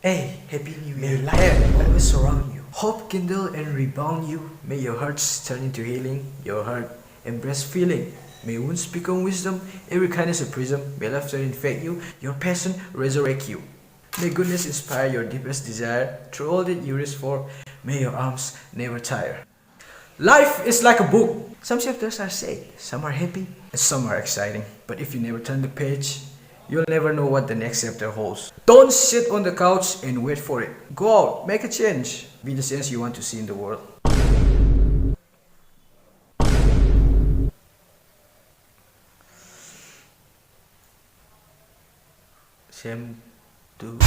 Hey, Happy New Year. May light always surround you. Hope kindle and rebound you. May your hearts turn into healing. Your heart embrace feeling. May wounds become wisdom. Every kindness a prism. May laughter infect you. Your passion resurrect you. May goodness inspire your deepest desire. Through all that you reach for, may your arms never tire. Life is like a book. Some chapters are sad, some are happy, and some are exciting. But if you never turn the page, you'll never know what the next chapter holds. Don't sit on the couch and wait for it. Go out, make a change. Be the change you want to see in the world. Same to